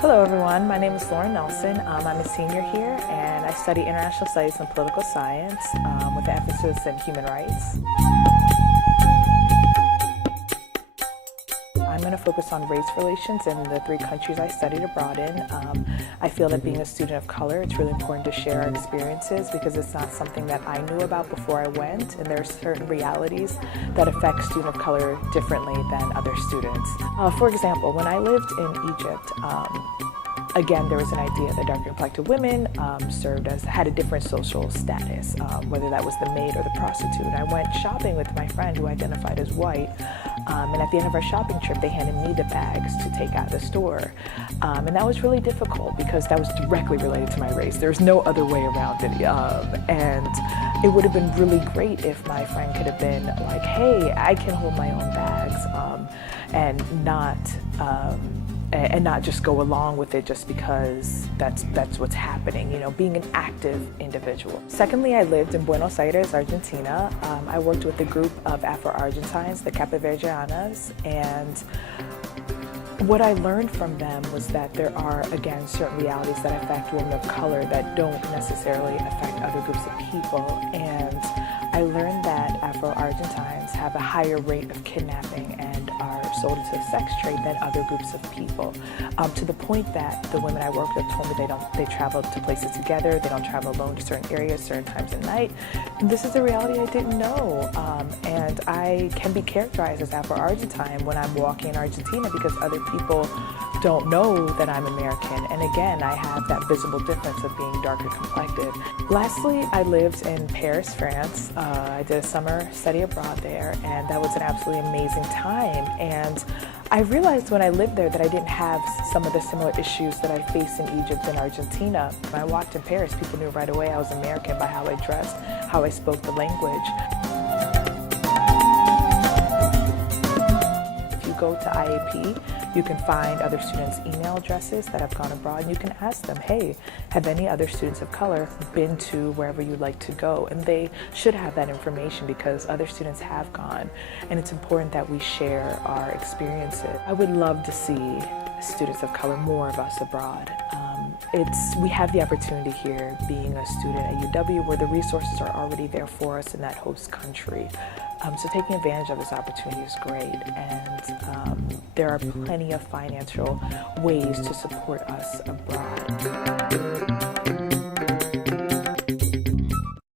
Hello everyone, my name is Lauren Nelson. I'm a senior here and I study international studies and political science with an emphasis in human rights. I'm going to focus on race relations in the 3 countries I studied abroad in. I feel that being a student of color, it's really important to share our experiences because it's not something that I knew about before I went, and there are certain realities that affect student of color differently than other students. For example, when I lived in Egypt, again, there was an idea that darker complected women had a different social status, whether that was the maid or the prostitute. I went shopping with my friend who identified as white, and at the end of our shopping trip, they handed me the bags to take out of the store. And that was really difficult because that was directly related to my race. There's no other way around it. And it would have been really great if my friend could have been like, hey, I can hold my own bags, and not just go along with it just because that's what's happening, being an active individual. Secondly, I lived in Buenos Aires, Argentina. I worked with a group of Afro-Argentines, the Capoverdianas, and what I learned from them was that there are, again, certain realities that affect women of color that don't necessarily affect other groups of people. And I learned that Afro-Argentines have a higher rate of kidnapping and are sold into the sex trade than other groups of people, to the point that the women I worked with told me they travel to places together, they don't travel alone to certain areas, certain times of night. And this is a reality I didn't know, and I can be characterized as Afro-Argentine when I'm walking in Argentina because other people don't know that I'm American, and again, I have that visible difference of being darker complected. Lastly, I lived in Paris, France. I did a summer study abroad there, and that was an absolutely amazing time. And I realized when I lived there that I didn't have some of the similar issues that I face in Egypt and Argentina. When I walked in Paris, people knew right away I was American by how I dressed, how I spoke the language. If you go to IAP, you can find other students' email addresses that have gone abroad, and you can ask them, hey, have any other students of color been to wherever you'd like to go? And they should have that information because other students have gone, and it's important that we share our experiences. I would love to see students of color, more of us abroad. We have the opportunity here being a student at UW where the resources are already there for us in that host country. So taking advantage of this opportunity is great, and there are plenty of financial ways to support us abroad.